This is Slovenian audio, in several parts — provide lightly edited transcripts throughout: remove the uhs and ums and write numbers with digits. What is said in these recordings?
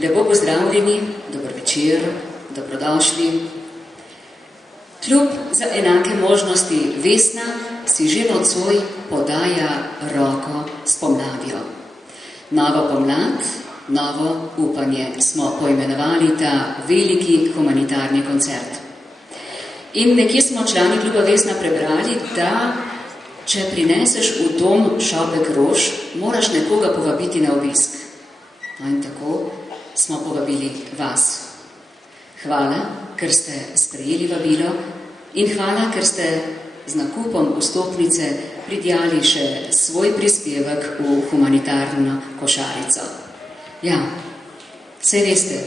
Lepo pozdravljeni, dober večer, dobrodošli. Klub za enake možnosti Vesna si že nocoj podaja roko s pomladjo. Novo pomlad, novo upanje smo poimenovali ta veliki humanitarni koncert. In nekje smo člani kluba Vesna prebrali, da če prineseš v dom šopek rož, moraš nekoga povabiti na obisk. No in tako smo povabili vas. Hvala, ker ste sprejeli vabilo in hvala, ker ste z nakupom vstopnice pridjali še svoj prispevek v humanitarno košarico. Ja, saj veste,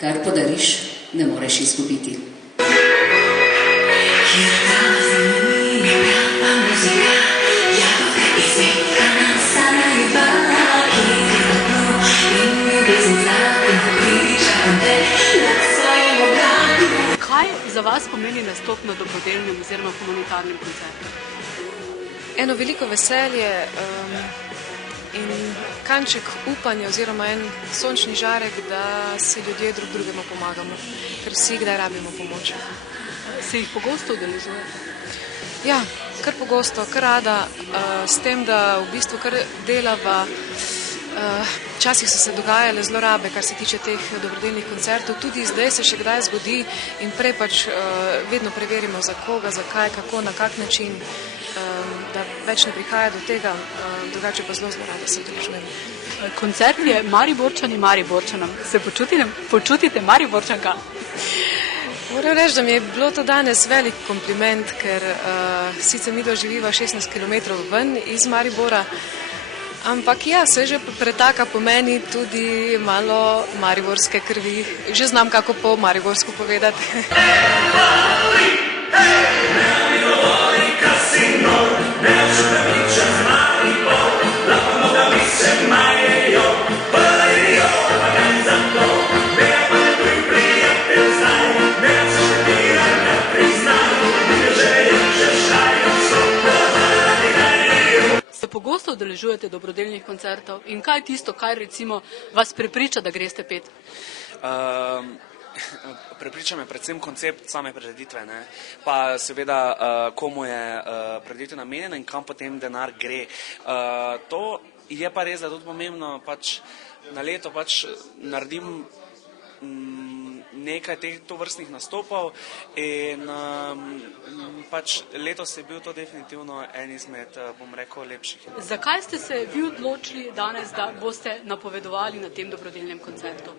kar podariš, ne moreš izgubiti. Kaj za vas pomeni nastop na dobrodelnem oziroma humanitarnem koncertu? Eno veliko veselje in kanček upanja oziroma en sončni žarek, da si ljudje drug drugemu pomagamo, ker vsi kdaj rabimo pomoč. Se jih pogosto udeležujete? Ja, kar pogosto, kar rada, s tem, da v bistvu kar delava. Včasih so se dogajale zlorabe, kar se tiče teh dobrodelnih koncertov, tudi zdaj se še kdaj zgodi in prej pač vedno preverimo za koga, zakaj, kako, na kak način, da več ne prihaja do tega, drugače pa zelo rada se udeležujemo. Koncert je Mariborčani Mariborčanom. Se počutite Mariborčanka? Moram reči, da mi je bilo to danes velik kompliment, ker sicer midva živiva 16 km ven iz Maribora, ampak ja, se že pretaka po meni tudi malo mariborske krvi. Že znam, kako po mariborsko povedati. Pogosto udeležujete dobrodelnih koncertov in kaj je tisto, kar recimo vas prepriča, da greste pet? Prepriča me predvsem koncept same prireditve, ne? Pa seveda komu je prireditev namenjena in kam potem denar gre. To je pa res, da tudi pomembno, pač na leto pač naredim nekaj teh tovrstnih nastopov in pač letos je bil to definitivno en izmed, bom rekel, lepših. Zakaj ste se vi odločili danes, da boste napovedovali na tem dobrodelnem koncertu?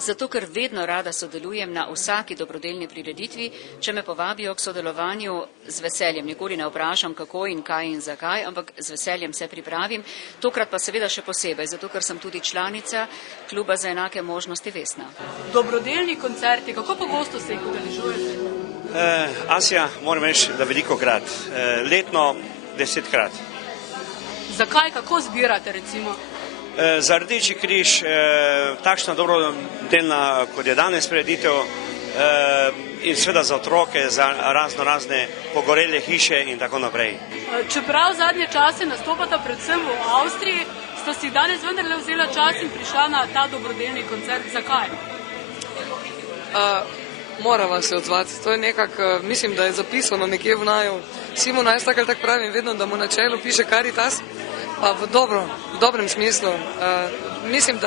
Zato, ker vedno rada sodelujem na vsaki dobrodelni prireditvi. Če me povabijo k sodelovanju, z veseljem. Nikoli ne vprašam, kako in kaj in zakaj, ampak z veseljem se pripravim. Tokrat pa seveda še posebej, zato ker sem tudi članica kluba za enake možnosti Vesna. Dobrodelni koncerti, kako pogosto se jih udeležujete? Asja, moram reči, da velikokrat. Letno 10-krat. Zakaj, kako zbirate recimo? Za Rdeči križ, takšna dobrodelna, kot je danes prireditev, in seveda za otroke, za razne pogorele hiše in tako naprej. Čeprav zadnje čase nastopata predvsem v Avstriji, sta si danes vendarle vzela čas in prišla na ta dobrodelni koncert. Zakaj? Morava se odzvati. To je nekako, mislim, da je zapisano nekje v naju. Simon Najstak, ali tako pravim, vedno, da mu na čelu piše Caritas, pa v dobrem smislu. Mislim,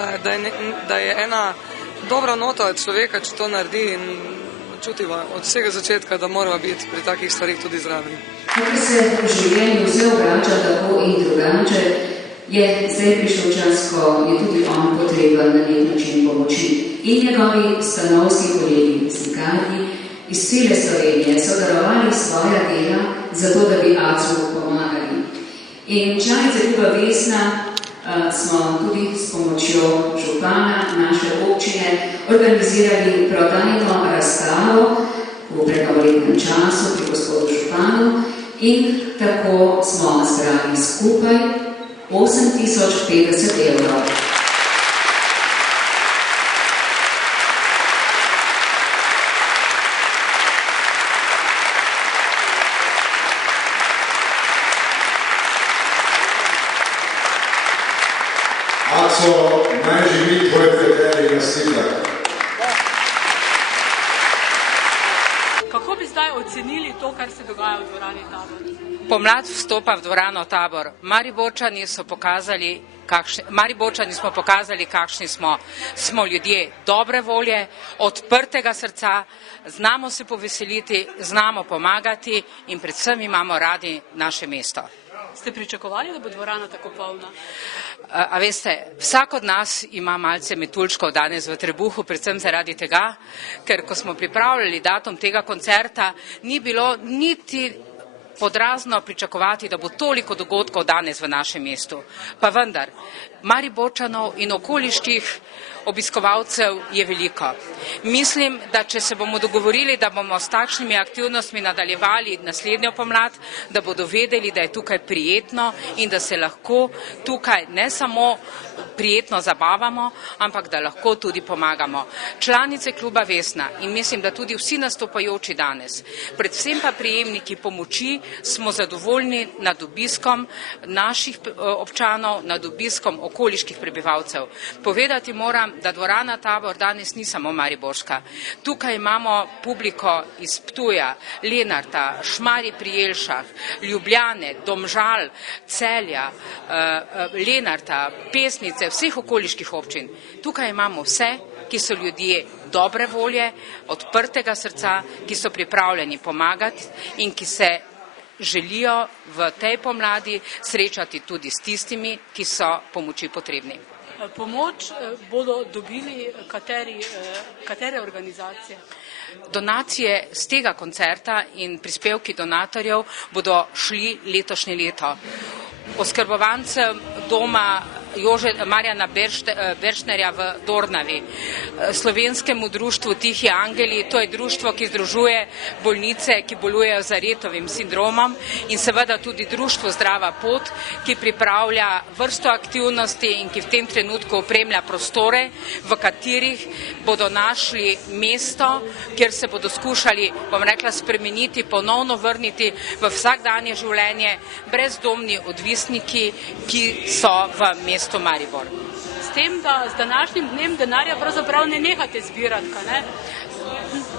da je ena dobra nota od človeka, če to naredi in čutiva od vsega začetka, da morava biti pri takih stvarih tudi zraven. Ker se v življenju vse obrača tako in drugače, je zdaj prišel čas, ko je tudi on potreben na nek način pomoči. In njegovi stanovski kolegi, slikarji iz cele Slovenije so darovali svoja dela, zato da bi Acu pomagali. In članice kluba Vesna smo tudi s pomočjo župana naše občine organizirali prodajno razstavo v prednovoletnem času pri gospodu županu in tako smo zbrali skupaj 8.050 evrov. Aco, naj živi tvoj kriterij na ocenili to, kar se dogaja v dvorani Tabor? Pomlad vstopa v dvorano Tabor. Mariborčani smo pokazali, kakšni smo. Smo ljudje dobre volje, odprtega srca, znamo se poveseliti, znamo pomagati in predvsem imamo radi naše mesto. Ste pričakovali, da bo dvorana tako polna? A veste, vsak od nas ima malce metuljčkov danes v trebuhu, predvsem zaradi tega, ker ko smo pripravljali datum tega koncerta, ni bilo niti podrazno pričakovati, da bo toliko dogodkov danes v našem mestu. Pa vendar, Mariborčanov in okoliških obiskovalcev je veliko. Mislim, da če se bomo dogovorili, da bomo s takšnimi aktivnostmi nadaljevali naslednjo pomlad, da bodo vedeli, da je tukaj prijetno in da se lahko tukaj ne samo prijetno zabavamo, ampak da lahko tudi pomagamo. Članice kluba Vesna in mislim, da tudi vsi nastopajoči danes, predvsem pa prejemniki pomoči, smo zadovoljni nad obiskom naših občanov, nad obiskom okoliških prebivalcev. Povedati moram, da dvorana Tabor danes ni samo mariborska. Tukaj imamo publiko iz Ptuja, Lenarta, Šmarij pri Jelšah, Ljubljane, Domžal, Celja, Lenarta, Pesnice, vseh okoliških občin. Tukaj imamo vse, ki so ljudje dobre volje, odprtega srca, ki so pripravljeni pomagati in ki se želijo v tej pomladi srečati tudi s tistimi, ki so pomoči potrebni. Pomoč bodo dobili katere organizacije? Donacije z tega koncerta in prispevki donatorjev bodo šli letošnje leto. Oskrbovancem doma Marjana Berštnerja v Dornavi, slovenskemu društvu Tihi angeli, to je društvo, ki združuje bolnice, ki bolujejo za Rettovim sindromom, in seveda tudi društvo Zdrava pot, ki pripravlja vrsto aktivnosti in ki v tem trenutku opremlja prostore, v katerih bodo našli mesto, kjer se bodo skušali, bom rekla, spremeniti, ponovno vrniti v vsakdanje življenje brezdomni odvisniki, ki so v mestu Maribor. S tem, da z današnjim dnem denarja pravzaprav ne nehate zbirati, ne?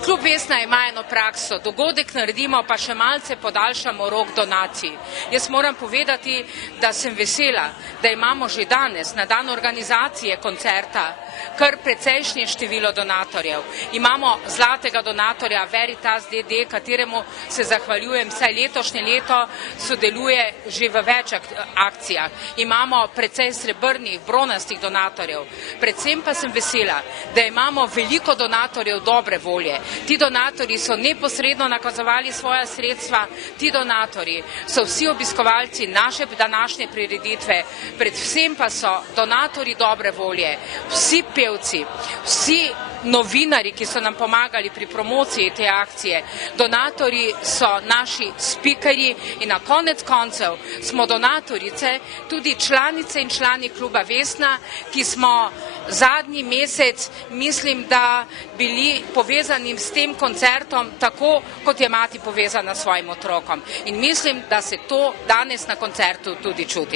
Klub Vesna ima eno prakso, dogodek naredimo, pa še malce podaljšamo rok donacij. Jaz moram povedati, da sem vesela, da imamo že danes na dan organizacije koncerta kar precejšnje število donatorjev. Imamo zlatega donatorja Veritas DD, kateremu se zahvaljujem, saj letošnje leto sodeluje že v več akcijah. Imamo precej srebrnih, bronastih donatorjev. Predvsem pa sem vesela, da imamo veliko donatorjev dobre volje. Ti donatorji so neposredno nakazovali svoja sredstva, ti donatorji so vsi obiskovalci naše današnje prireditve, predvsem pa so donatorji dobre volje, vsi pevci, vsi novinari, ki so nam pomagali pri promociji te akcije, donatorji so naši spikerji in na konec koncev smo donatorice, tudi članice in člani kluba Vesna, ki smo zadnji mesec, mislim, da bili povezani s tem koncertom tako, kot je mati povezana s svojim otrokom. In mislim, da se to danes na koncertu tudi čuti.